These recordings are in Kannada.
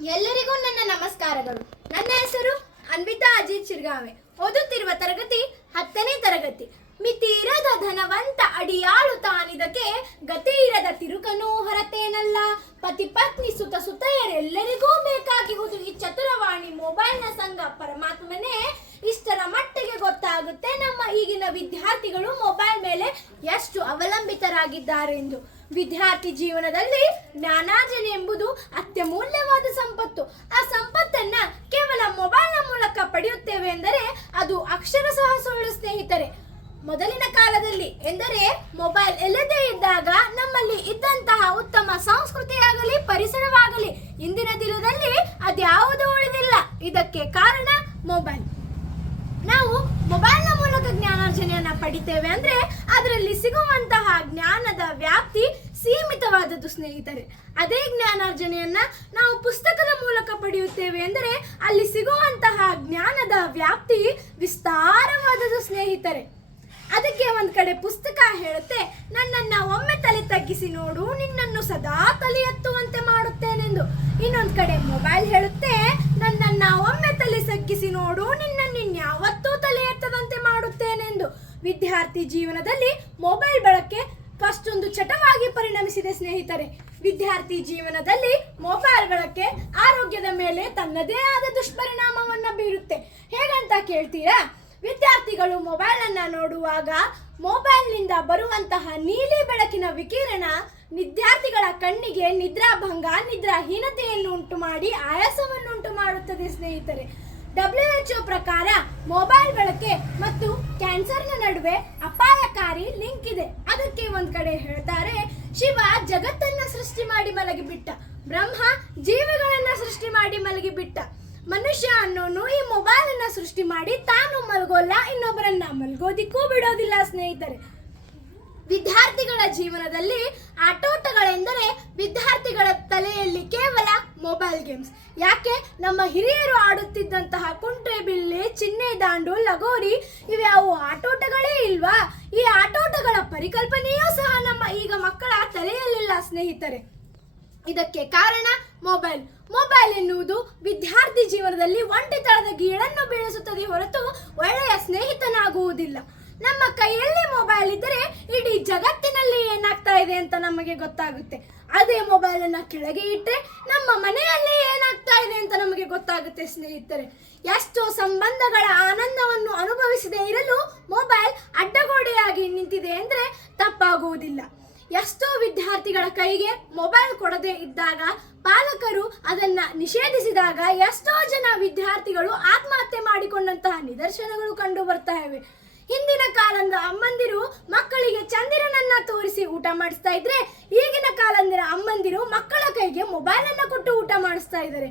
ಎಲ್ಲರಿಗೂ ನನ್ನ ನಮಸ್ಕಾರಗಳು. ನನ್ನ ಹೆಸರು ಅನ್ವಿತಾ ಅಜಿತ್ ಶಿರ್ಗಾವೆ. ಓದುತ್ತಿರುವ ತರಗತಿ ಹತ್ತನೇ ತರಗತಿ. ಮಿತಿ ಇರದ ಧನವಂತ ಅಡಿಯಾಳು ತಾನಿದಕ್ಕೆ ಗತಿ ಇರದ ತಿರುಕನು ಹೊರತೇನಲ್ಲ. ಪತಿ ಪತ್ನಿ ಸುತ ಸುತೆಯರೆಲ್ಲರಿಗೂ ಬೇಕಾಗಿರುವುದು ಈ ಚತುರವಾಣಿ ಮೊಬೈಲ್ನ ಸಂಘ ಪರಮಾತ್ಮನೇ. ಇಷ್ಟರ ಮಟ್ಟಿಗೆ ಗೊತ್ತಾಗುತ್ತೆ ನಮ್ಮ ಈಗಿನ ವಿದ್ಯಾರ್ಥಿಗಳು ಮೊಬೈಲ್ ಮೇಲೆ ಎಷ್ಟು ಅವಲಂಬಿತರಾಗಿದ್ದಾರೆ ಎಂದು ವಿದ್ಯಾರ್ಥಿ ಜೀವನದಲ್ಲಿ ಜ್ಞಾನಾರ್ಜನೆ ಎಂಬುದು ಅತ್ಯಮೂಲ್ಯವಾದ ಸಂಪತ್ತು. ಆ ಸಂಪತ್ತನ್ನ ಕೇವಲ ಮೊಬೈಲ್ನ ಮೂಲಕ ಪಡೆಯುತ್ತೇವೆ ಎಂದರೆ ಅದು ಅಕ್ಷರ ಸಹ ಸ್ನೇಹಿತರೆ. ಮೊದಲಿನ ಕಾಲದಲ್ಲಿ ಎಂದರೆ ಮೊಬೈಲ್ ಎಲ್ಲದೇ ಇದ್ದಾಗ ನಮ್ಮಲ್ಲಿ ಇದ್ದಂತಹ ಉತ್ತಮ ಸಂಸ್ಕೃತಿಯಾಗಲಿ, ಪರಿಸರವಾಗಲಿ, ಇಂದಿನ ದಿನದಲ್ಲಿ ಅದ್ಯಾವುದೂ ಉಳಿದಿಲ್ಲ. ಇದಕ್ಕೆ ಕಾರಣ ಮೊಬೈಲ್ ನಾವು ಮೊಬೈಲ್ನ ಮೂಲಕ ಜ್ಞಾನಾರ್ಜನೆಯನ್ನ ಪಡಿತೇವೆ ಅಂದ್ರೆ ಅದರಲ್ಲಿ ಸಿಗುವಂತಹ ಜ್ಞಾನದ ವ್ಯಾಪ್ತಿ ಸೀಮಿತವಾದದ್ದು ಸ್ನೇಹಿತರೆ. ಅದೇ ಜ್ಞಾನಾರ್ಜನೆಯನ್ನ ನಾವು ಪುಸ್ತಕದ ಮೂಲಕ ಪಡೆಯುತ್ತೇವೆ ಎಂದರೆ ಅಲ್ಲಿ ಸಿಗುವಂತಹ ಜ್ಞಾನದ ವ್ಯಾಪ್ತಿ ವಿಸ್ತಾರವಾದದ್ದು ಸ್ನೇಹಿತರೆ. ಅದಕ್ಕೆ ಒಂದ್ ಕಡೆ ಪುಸ್ತಕ ಹೇಳುತ್ತೆ, ನನ್ನನ್ನ ಒಮ್ಮೆ ತಲೆ ತಗ್ಗಿಸಿ ನೋಡು, ನಿನ್ನನ್ನು ಸದಾ ತಲೆ ಎತ್ತುವಂತೆ ಮಾಡುತ್ತೇನೆಂದು. ಇನ್ನೊಂದ್ ಕಡೆ ಮೊಬೈಲ್ ಹೇಳುತ್ತೆ, ನನ್ನನ್ನ ಒಮ್ಮೆ ತಲೆ ತಗ್ಗಿಸಿ ನೋಡು, ನಿನ್ನನ್ನು ಇನ್ಯಾವತ್ತೂ ತಲೆ ಎತ್ತದಂತೆ ಮಾಡುತ್ತೇನೆಂದು. ವಿದ್ಯಾರ್ಥಿ ಜೀವನದಲ್ಲಿ ಮೊಬೈಲ್ ಬಳಕೆ ಒಂದು ಚಟವಾಗಿ ಪರಿಣಮಿಸಿದೆ ಸ್ನೇಹಿತರೆ. ವಿದ್ಯಾರ್ಥಿ ಜೀವನದಲ್ಲಿ ಮೊಬೈಲ್ ಬಳಕೆ ಆರೋಗ್ಯದ ಮೇಲೆ ತನ್ನದೇ ಆದ ದುಷ್ಪರಿಣಾಮವನ್ನು ಬೀರುತ್ತೆ. ಹೇಗಂತ ಕೇಳ್ತೀರಾ? ವಿದ್ಯಾರ್ಥಿಗಳು ಮೊಬೈಲ್ ಅನ್ನ ನೋಡುವಾಗ ಮೊಬೈಲ್ನಿಂದ ಬರುವಂತಹ ನೀಲಿ ಬೆಳಕಿನ ವಿಕಿರಣ ವಿದ್ಯಾರ್ಥಿಗಳ ಕಣ್ಣಿಗೆ ನಿದ್ರಾಭಂಗ ನಿದ್ರಾಹೀನತೆಯನ್ನು ಉಂಟು ಮಾಡಿ ಆಯಾಸವನ್ನು ಉಂಟು ಮಾಡುತ್ತದೆ ಸ್ನೇಹಿತರೆ. ಡಬ್ಲ್ಯೂ ಎಚ್ ಪ್ರಕಾರ ಮೊಬೈಲ್ ಬಳಕೆ ಮತ್ತು ಕ್ಯಾನ್ಸರ್ನ ನಡುವೆ ಅಪಾಯಕಾರಿ ಲಿಂಕ್ ಇದೆ. ಅದಕ್ಕೆ ಒಂದ್ ಕಡೆ ಹೇಳ್ತಾರೆ, ಶಿವ ಜಗತ್ತನ್ನ ಸೃಷ್ಟಿ ಮಾಡಿ ಮಲಗಿಬಿಟ್ಟ. ಬ್ರಹ್ಮ ಜೀವಿಗಳನ್ನ ಸೃಷ್ಟಿ ಮಾಡಿ ಮಲಗಿಬಿಟ್ಟ. ಮನುಷ್ಯ ಅನ್ನೋನು ಈ ಮೊಬೈಲ್ ಅನ್ನ ಸೃಷ್ಟಿ ಮಾಡಿ ತಾನು ಮಲಗೋಲ್ಲ, ಇನ್ನೊಬ್ಬರನ್ನ ಮಲಗೋದಿಕ್ಕೂ ಬಿಡೋದಿಲ್ಲ ಸ್ನೇಹಿತರೆ. ವಿದ್ಯಾರ್ಥಿಗಳ ಜೀವನದಲ್ಲಿ ಆಟೋಟಗಳೆಂದರೆ ಮೊಬೈಲ್ ಗೇಮ್ಸ್ ಯಾಕೆ? ನಮ್ಮ ಹಿರಿಯರು ಆಡುತ್ತಿದ್ದಂತಹ ಕುಂಟೆ ಬಿಲ್ಲೆ, ಚಿನ್ನೆ ದಾಂಡು, ಲಗೋರಿ ಇವ್ಯಾವು ಆಟೋಟಗಳೇ ಇಲ್ವಾ? ಈ ಆಟೋಟಗಳ ಪರಿಕಲ್ಪನೆಯೂ ಸಹ ನಮ್ಮ ಈಗ ಮಕ್ಕಳ ತಲೆಯಲ್ಲಿಲ್ಲ ಸ್ನೇಹಿತರೆ. ಇದಕ್ಕೆ ಕಾರಣ ಮೊಬೈಲ್. ಮೊಬೈಲ್ ಎನ್ನುವುದು ವಿದ್ಯಾರ್ಥಿ ಜೀವನದಲ್ಲಿ ಒಂಟಿತನದ ಗೀಳನ್ನು ಬೀಳಿಸುತ್ತದೆ ಹೊರತು ಒಳ್ಳೆಯ ಸ್ನೇಹಿತನಾಗುವುದಿಲ್ಲ. ನಮ್ಮ ಕೈಯಲ್ಲಿ ಮೊಬೈಲ್ ಇದ್ದರೆ ಇಡೀ ಏನಾಗ್ತಾ ಇದೆ ಅಂತ ನಮಗೆ ಗೊತ್ತಾಗುತ್ತೆ. ಅದೇ ಮೊಬೈಲ್ ಅನ್ನ ಕೆಳಗೆ ಇಟ್ಟರೆ ನಮ್ಮ ಮನೆಯಲ್ಲಿ ಏನಾಗ್ತಾ ಇದೆ ಅಂತ ನಮಗೆ ಗೊತ್ತಾಗುತ್ತೆ, ಸ್ನೇಹಿತರೆ. ಎಷ್ಟೋ ಸಂಬಂಧಗಳ ಆನಂದವನ್ನು ಅನುಭವಿಸದೆ ಇರಲು ಮೊಬೈಲ್ ಅಡ್ಡಗೋಡೆಯಾಗಿ ನಿಂತಿದೆ ಅಂದ್ರೆ ತಪ್ಪಾಗುವುದಿಲ್ಲ. ಎಷ್ಟೋ ವಿದ್ಯಾರ್ಥಿಗಳ ಕೈಗೆ ಮೊಬೈಲ್ ಕೊಡದೆ ಇದ್ದಾಗ ಪಾಲಕರು ಅದನ್ನ ನಿಷೇಧಿಸಿದಾಗ ಎಷ್ಟೋ ಜನ ವಿದ್ಯಾರ್ಥಿಗಳು ಆತ್ಮಹತ್ಯೆ ಮಾಡಿಕೊಂಡಂತಹ ನಿದರ್ಶನಗಳು ಕಂಡು ಬರ್ತಾ ಇವೆ. ಹಿಂದಿನ ಕಾಲದ ಅಮ್ಮಂದಿರು ಮಕ್ಕಳಿಗೆ ಚಂದಿರನನ್ನ ತೋರಿಸಿ ಊಟ ಮಾಡಿಸ್ತಾ ಇದ್ರೆ, ಈಗಿನ ಕಾಲಂದಿರ ಅಮ್ಮಂದಿರು ಮಕ್ಕಳ ಕೈಗೆ ಮೊಬೈಲ್ ಅನ್ನ ಕೊಟ್ಟು ಊಟ ಮಾಡಿಸ್ತಾ ಇದ್ದಾರೆ.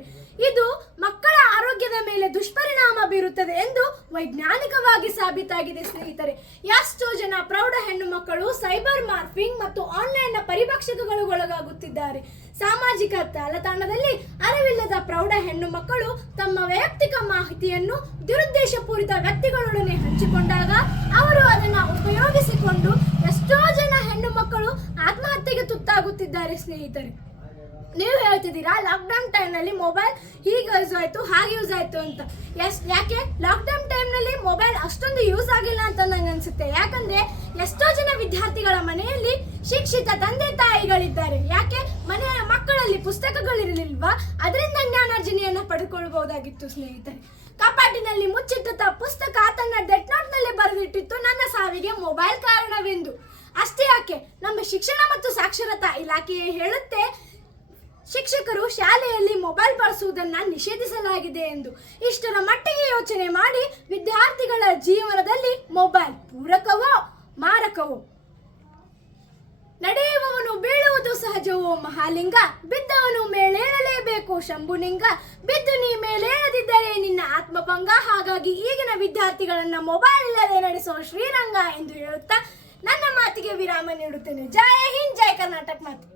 ಇದು ಮಕ್ಕಳ ಆರೋಗ್ಯದ ಮೇಲೆ ದುಷ್ಪರಿಣಾಮ ಬೀರುತ್ತದೆ ಎಂದು ವೈಜ್ಞಾನಿಕವಾಗಿ ಸಾಬೀತಾಗಿದೆ ಸ್ನೇಹಿತರೆ. ಎಷ್ಟೋ ಜನ ಪ್ರೌಢ ಹೆಣ್ಣು ಮಕ್ಕಳು ಸೈಬರ್ ಮಾರ್ಫಿಂಗ್ ಮತ್ತು ಆನ್ಲೈನ್ ಪರಿಭಕ್ಷಕಗಳು ಒಳಗಾಗುತ್ತಿದ್ದಾರೆ ಸಾಮಾಜಿಕ ಜಾಲತಾಣದಲ್ಲಿ ಅರಿವಿಲ್ಲದ ಪ್ರೌಢ ಹೆಣ್ಣು ಮಕ್ಕಳು ತಮ್ಮ ವೈಯಕ್ತಿಕ ಮಾಹಿತಿಯನ್ನು ದುರುದ್ದೇಶಪೂರಿತ ವ್ಯಕ್ತಿಗಳೊಡನೆ ಹಂಚಿಕೊಂಡಾಗ ಅವರು ಅದನ್ನು ಉಪಯೋಗಿಸಿಕೊಂಡು ಎಷ್ಟೋ ಜನ ಹೆಣ್ಣು ಮಕ್ಕಳು ಆತ್ಮಹತ್ಯೆಗೆ ತುತ್ತಾಗುತ್ತಿದ್ದಾರೆ ಸ್ನೇಹಿತರೆ. ನೀವು ಹೇಳ್ತಿದ್ದೀರಾ ಲಾಕ್ಡೌನ್ ಟೈಮ್ನಲ್ಲಿ ಮೊಬೈಲ್ ಹೀಗೆ ಯೂಸ್ ಆಯಿತು, ಹಾಗೆ ಯೂಸ್ ಆಯಿತು ಅಂತ. ಎಸ್, ಯಾಕೆ? ಲಾಕ್ಡೌನ್ ಟೈಮ್ನಲ್ಲಿ ಮೊಬೈಲ್ ಅಷ್ಟೊಂದು ಯೂಸ್ ಆಗಿಲ್ಲ ಅಂತ ನಂಗೆ ಅನಿಸುತ್ತೆ. ಯಾಕಂದ್ರೆ ಎಷ್ಟೋ ಜನ ವಿದ್ಯಾರ್ಥಿಗಳ ಮನೆಯಲ್ಲಿ ಶಿಕ್ಷಿತ ತಂದೆ ತಾಯಿಗಳಿದ್ದಾರೆ. ಯಾಕೆ? ಮನೆಯ ಮಕ್ಕಳಲ್ಲಿ ಪುಸ್ತಕಗಳಿರಲಿಲ್ವಾ? ಅದರಿಂದ ಜ್ಞಾನಾರ್ಜನೆಯನ್ನು ಪಡ್ಕೊಳ್ಬಹುದಾಗಿತ್ತು ಸ್ನೇಹಿತರೆ. ಕಪಾಟಿನಲ್ಲಿ ಮುಚ್ಚಿಟ್ಟ ಪುಸ್ತಕ ಆತನ ಡೆಟ್ ನೋಟ್ನಲ್ಲಿ ಬರೆದಿಟ್ಟಿತ್ತು. ನನ್ನ ಸಾವಿಗೆ ಮೊಬೈಲ್ ಕಾರಣವೆಂದು. ಅಷ್ಟೇ ಯಾಕೆ? ನಮ್ಮ ಶಿಕ್ಷಣ ಮತ್ತು ಸಾಕ್ಷರತಾ ಇಲಾಖೆಯೇ ಹೇಳುತ್ತೆ, ಶಿಕ್ಷಕರು ಶಾಲೆಯಲ್ಲಿ ಮೊಬೈಲ್ ಬಳಸುವುದನ್ನು ನಿಷೇಧಿಸಲಾಗಿದೆ ಎಂದು. ಇಷ್ಟರ ಮಟ್ಟಿಗೆ ಯೋಚನೆ ಮಾಡಿ, ವಿದ್ಯಾರ್ಥಿಗಳ ಜೀವನದಲ್ಲಿ ಮೊಬೈಲ್ ಪೂರಕವೋ, ಮಾರಕವೋ? ಸಹಜವೋ ಮಹಾಲಿಂಗ, ಬಿದ್ದವನು ಮೇಲೇಳಲೇಬೇಕು ಶಂಭುನಿಂಗ ಬಿದ್ದು ನೀ ಮೇಲೇಳದಿದ್ದರೆ ನಿನ್ನ ಆತ್ಮಭಂಗ. ಹಾಗಾಗಿ ಈಗಿನ ವಿದ್ಯಾರ್ಥಿಗಳನ್ನ ಮೊಬೈಲ್ ಇಲ್ಲದೆ ನಡೆಸುವ ಶ್ರೀರಂಗ ಎಂದು ಹೇಳುತ್ತಾ ನನ್ನ ಮಾತಿಗೆ ವಿರಾಮ ನೀಡುತ್ತೇನೆ. ಜಯ ಹಿಂದ್ ಜಯ ಕರ್ನಾಟಕ ಮಾತು.